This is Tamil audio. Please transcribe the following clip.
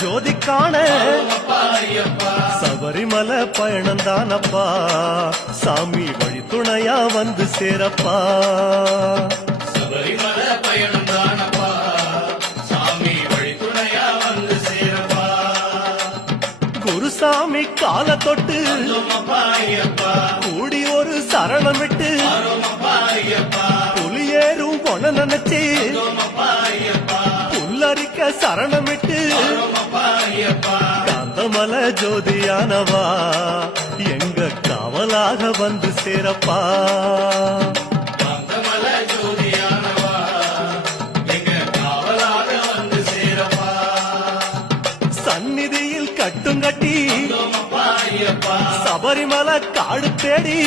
ஜோதி காண சபரிமலை பயணம் தானப்பா சாமி வழி துணையா வந்து சேரப்பா சபரிமலை பயணம் தானப்பா சாமி வழி துணையா வந்து சேரப்பா குருசாமி கால தொட்டு கூடி ஒரு சரணம் விட்டு புலியேறும் பொண்ண நினைச்சு புல்லரிக்க சரணம் விட்டு காந்தமல ஜோதியானவா எங்க காவலாக வந்து சேரப்பா காந்தமல ஜோதியானவா எங்க காவலாக வந்து சேரப்பா சந்நிதியில் கட்டும் கட்டி சபரிமலை காடு தேடி